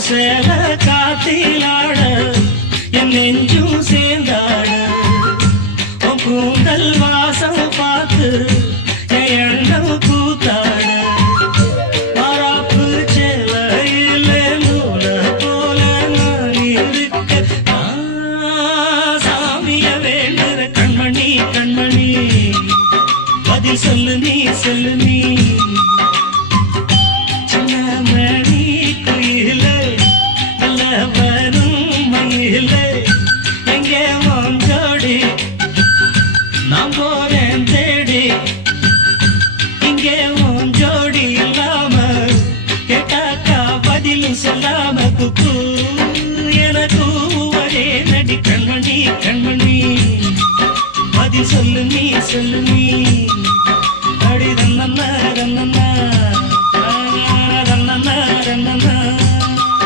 சேல காத்திலாட என் நெஞ்சும் சேர்ந்தாட உன் கூந்தல் வாசம் பார்த்து என் எண்ணம் கூத்தாட மாறாப்பு சேலையில நூல போல நான் இருக்க சாமிய வேண்டுற கண்மணி கண்மணி பதில் சொல்லு நீ சொல்லு நீ நான் போறேன் தேடி இங்கே உன் ஜோடி இல்லாம கேட்டாக்கா பதிலும் சொல்லாம குக்கு எனக்கு ஒரே நடி கண்மணி கண்மணி பதில் சொல்லு நீ சொல்லு நீ